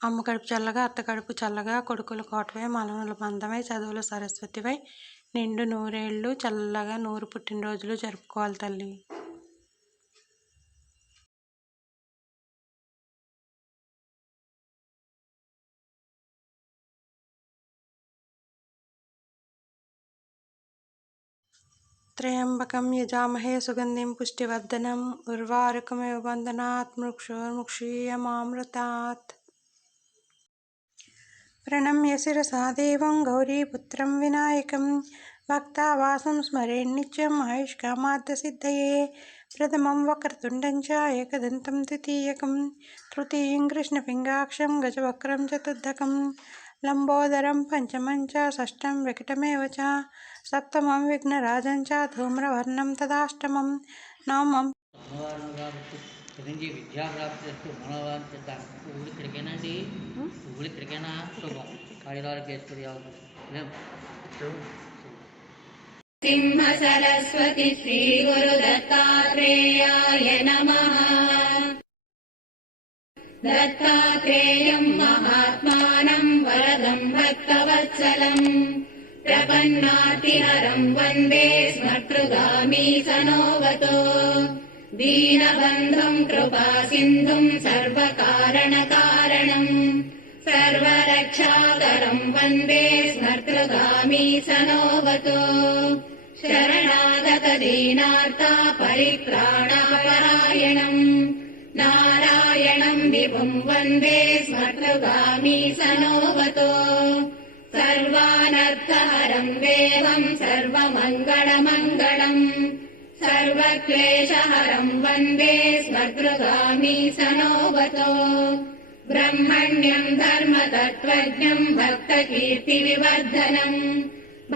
అమ్మ కడుపు చల్లగా అత్త కడుపు చల్లగా కొడుకులు కోటవై మనవలు మందమై చదువులు సరస్వతివై నిండు నూరేళ్ళు చల్లగా నూరు పుట్టినరోజులు జరుపుకోవాలి తల్లి. త్రయంబకం యజామహే సుగంధిం పుష్టివర్ధనం ఉర్వారుకమివ వందనాత్ మృక్షోర్ముక్షీయమామృతాత్. ప్రణమ్య శిరసా దేవం గౌరీపుత్రం వినాయకం భక్తావాసం స్మరేన్ నిత్యం ఆయుష్కామార్థసిద్ధయే ప్రథమం వక్రతుండం చ ఏకదంతం ద్వితీయకం తృతీయం కృష్ణపింగాక్షం గజవక్రం చతుర్ధకం లంబోదరం పంచమం చ షష్టం వికటమేవ చ సప్తమం విఘ్నరాజం చ ధూమ్రవర్ణం తదాష్టమం నవమం అమ్మవారు కాబట్టి చిరంజీవి విద్యాప్రాప్తి చేస్తూ మనోవాంఛ ఊళ్ళు ఇక్కడికైనా అండి ఊళ్ళు ఇక్కడికైనా శుభం కాళీరాజకేశ్వరి అవకాశం सिंह सरस्वती श्रीगुरुदत्तात्रेयाय नमः दत्तात्रेयम् महात्मानम् वरदम् भक्तवत्सलम् प्रपन्नातिहरम् वन्दे स्मर्तृगामी सनोवतो दीनबन्धुम् कृपासिन्धुम् सर्वकारणकारणम् सर्वरक्षाकरम् वन्दे स्मर्तृगामी सनोवतो। शरणागतदीनार्ता परित्राणापरायणम् नारायणम् विभुम् वन्दे स्मर्तृगामी सनोवतो। सर्वानर्थहरम् देवम् सर्वमङ्गलमङ्गलम्। सर्वक्लेशहरम् वन्दे स्मर्तृगामी सनोवतो ब्रह्मण्यम् धर्मतत्त्वज्ञम् भक्तकीर्तिविवर्धनम्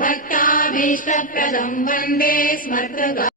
भक्ताभीष्टप्रदम् वन्दे स्मर्तृगा